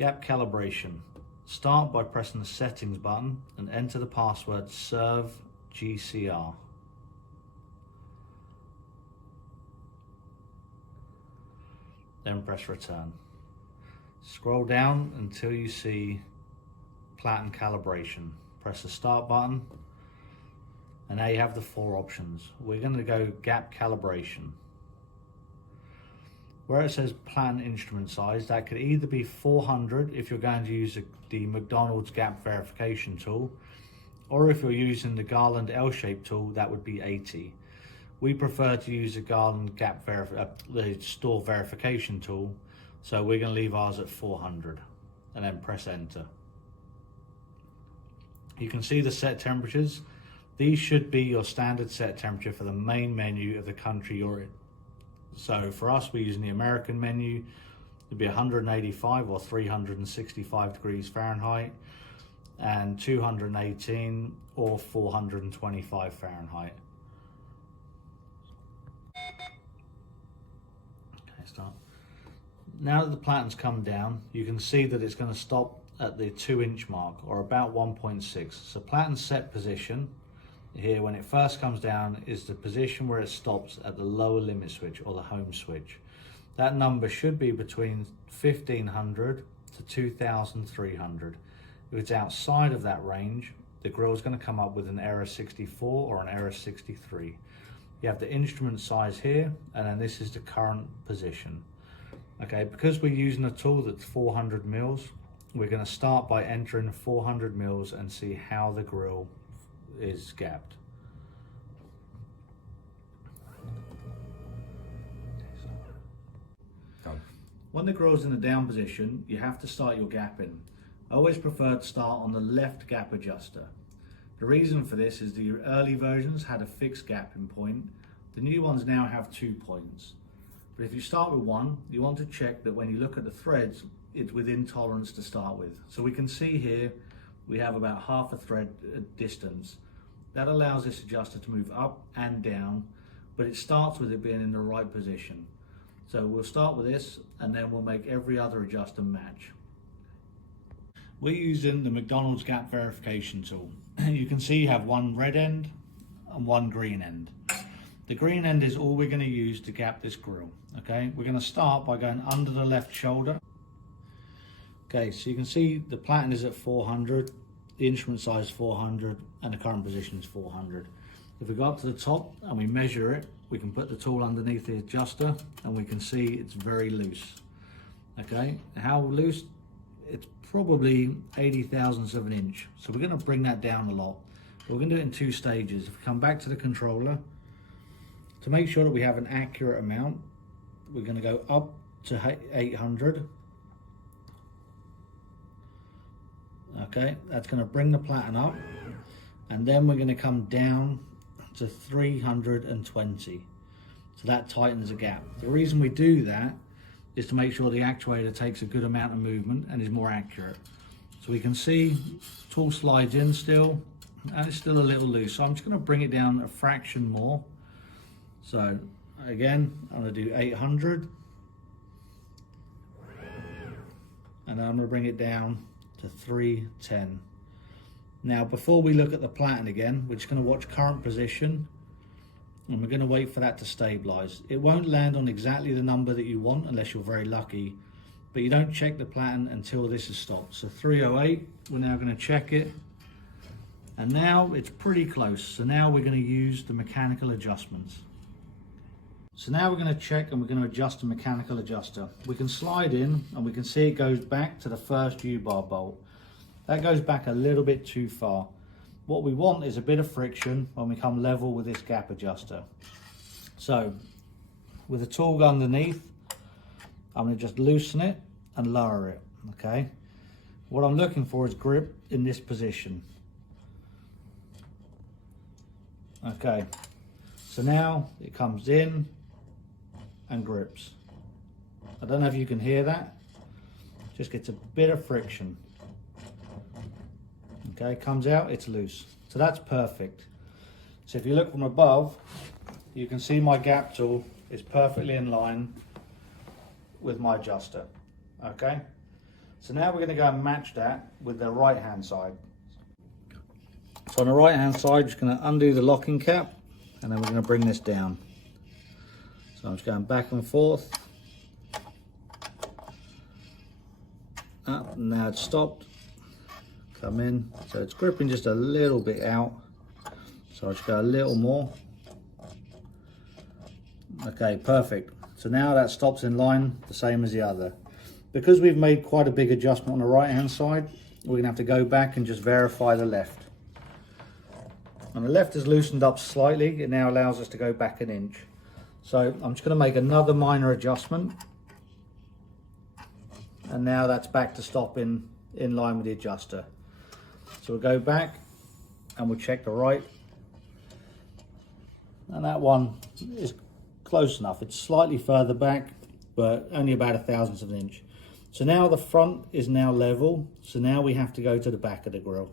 Gap calibration. Start by pressing the settings button and enter the password servgcr. Then press return. Scroll down until you see pattern calibration. Press the start button and now you have the 4 options. We're going to go gap calibration. Where it says plan instrument size, that could either be 400 if you're going to use the McDonald's gap verification tool, or if you're using the Garland L-shaped tool, that would be 80. We prefer to use the Garland the store verification tool, so we're going to leave ours at 400 and then press enter. You can see the set temperatures. These should be your standard set temperature for the main menu of the country you're in. So for us, we're using the American menu. It'd be 185 or 365 degrees Fahrenheit, and 218 or 425 Fahrenheit. Okay, start. Now that the platen's come down, you can see that it's going to stop at the 2-inch mark, or about 1.6. So platen's set position here when it first comes down is the position where it stops at the lower limit switch or the home switch. That number should be between 1500 to 2300. If it's outside of that range, the grill is going to come up with an error 64 or an error 63. You have the instrument size here, and then this is the current position. Okay, because we're using a tool that's 400 mils, we're going to start by entering 400 mils and see how the grill is gapped. When the grill's in the down position, you have to start your gapping. I always prefer to start on the left gap adjuster. The reason for this is the early versions had a fixed gapping point. The new ones now have 2 points. But if you start with 1, you want to check that when you look at the threads, it's within tolerance to start with. So we can see here we have about half a thread distance. That allows this adjuster to move up and down, but it starts with it being in the right position. So we'll start with this and then we'll make every other adjuster match. We're using the McDonald's gap verification tool. You can see you have one red end and one green end. The green end is all we're going to use to gap this grill. Okay, we're going to start by going under the left shoulder. Okay, so you can see the platen is at 400, the instrument size 400, and the current position is 400. If we go up to the top and we measure it, we can put the tool underneath the adjuster and we can see it's very loose. Okay, how loose? It's probably 80 thousandths of an inch. So we're going to bring that down a lot. But we're going to do it in 2 stages. If we come back to the controller, to make sure that we have an accurate amount, we're going to go up to 800. Okay, that's going to bring the platen up, and then we're going to come down to 320. So that tightens the gap. The reason we do that is to make sure the actuator takes a good amount of movement and is more accurate. So we can see tool slides in still, and it's still a little loose. So I'm just going to bring it down a fraction more. So again, I'm going to do 800, and then I'm going to bring it down to 310. Now before we look at the platen again, we're just going to watch current position and we're going to wait for that to stabilize. It won't land on exactly the number that you want unless you're very lucky, but you don't check the platen until this is stopped. So 308, we're now going to check it, and now it's pretty close. So now we're going to use the mechanical adjustments. So now we're going to check and we're going to adjust the mechanical adjuster. We can slide in and we can see it goes back to the first U-bar bolt. That goes back a little bit too far. What we want is a bit of friction when we come level with this gap adjuster. So with the tool underneath, I'm going to just loosen it and lower it. Okay. What I'm looking for is grip in this position. Okay. So now it comes in and grips. I don't know if you can hear that. Just gets a bit of friction. Okay, comes out, it's loose. So that's perfect. So if you look from above, you can see my gap tool is perfectly in line with my adjuster. Okay, So now we're going to go and match that with the right hand side. So on the right hand side, just going to undo the locking cap, and then we're going to bring this down. So I'm just going back and forth. Up, now it's stopped. Come in, so it's gripping just a little bit out. So I'll just go a little more. Okay, perfect. So now that stops in line the same as the other. Because we've made quite a big adjustment on the right hand side, we're going to have to go back and just verify the left. And the left is loosened up slightly. It now allows us to go back an inch. So I'm just going to make another minor adjustment. And now that's back to stop in line with the adjuster. So we'll go back and we'll check the right. And that one is close enough. It's slightly further back, but only about 1/1000th of an inch. So now the front is now level. So now we have to go to the back of the grille.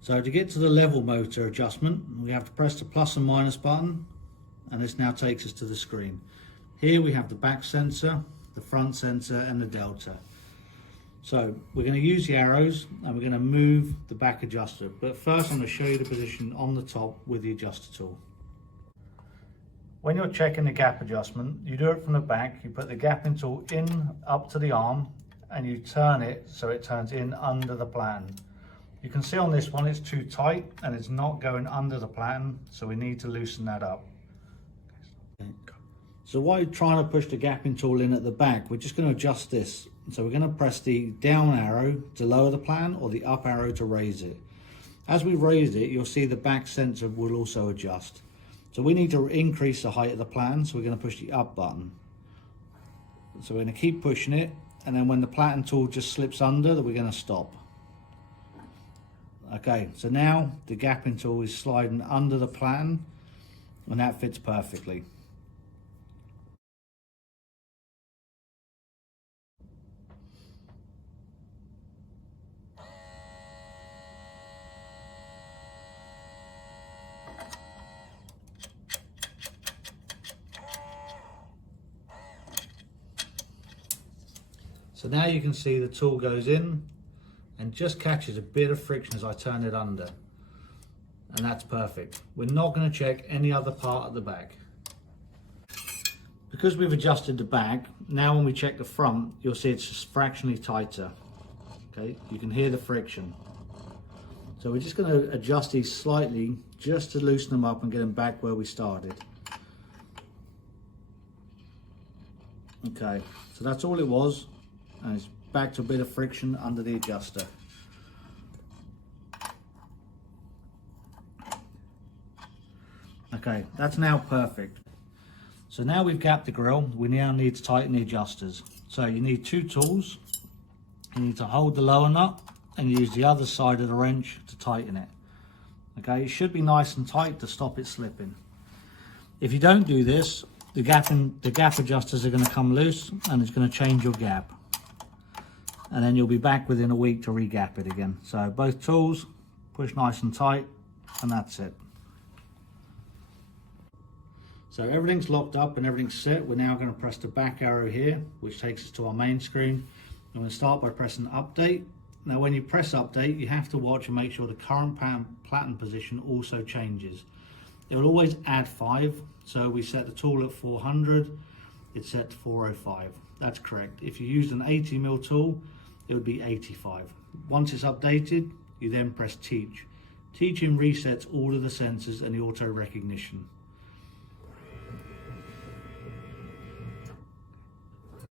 So to get to the level motor adjustment, we have to press the plus and minus button, and this now takes us to the screen. Here we have the back sensor, the front sensor, and the delta. So we're going to use the arrows and we're going to move the back adjuster. But first I'm going to show you the position on the top with the adjuster tool. When you're checking the gap adjustment, you do it from the back. You put the gapping tool in up to the arm and you turn it so it turns in under the platen. You can see on this one it's too tight and it's not going under the platen, so we need to loosen that up. So while you're trying to push the gapping tool in at the back, we're just going to adjust this. So we're going to press the down arrow to lower the platen or the up arrow to raise it. As we raise it, you'll see the back sensor will also adjust. So we need to increase the height of the platen, so we're going to push the up button. So we're going to keep pushing it, and then when the platen tool just slips under, we're going to stop. Okay, so now the gapping tool is sliding under the platen, and that fits perfectly. So now you can see the tool goes in and just catches a bit of friction as I turn it under. And that's perfect. We're not going to check any other part at the back. Because we've adjusted the back, now when we check the front, you'll see it's just fractionally tighter. Okay, you can hear the friction. So we're just going to adjust these slightly just to loosen them up and get them back where we started. Okay, so that's all it was. And it's back to a bit of friction under the adjuster. Okay, that's now perfect. So now we've gapped the grill, we now need to tighten the adjusters. So you need two tools. You need to hold the lower nut and use the other side of the wrench to tighten it. Okay, it should be nice and tight to stop it slipping. If you don't do this, the gap adjusters are going to come loose and it's going to change your gap. And then you'll be back within a week to re-gap it again. So both tools, push nice and tight, and that's it. So everything's locked up and everything's set. We're now going to press the back arrow here, which takes us to our main screen. I'm going to start by pressing update. Now when you press update, you have to watch and make sure the current platen position also changes. It will always add 5. So we set the tool at 400, it's set to 405. That's correct. If you used an 80mm tool, it would be 85. Once it's updated, you then press teach. Teaching resets all of the sensors and the auto recognition.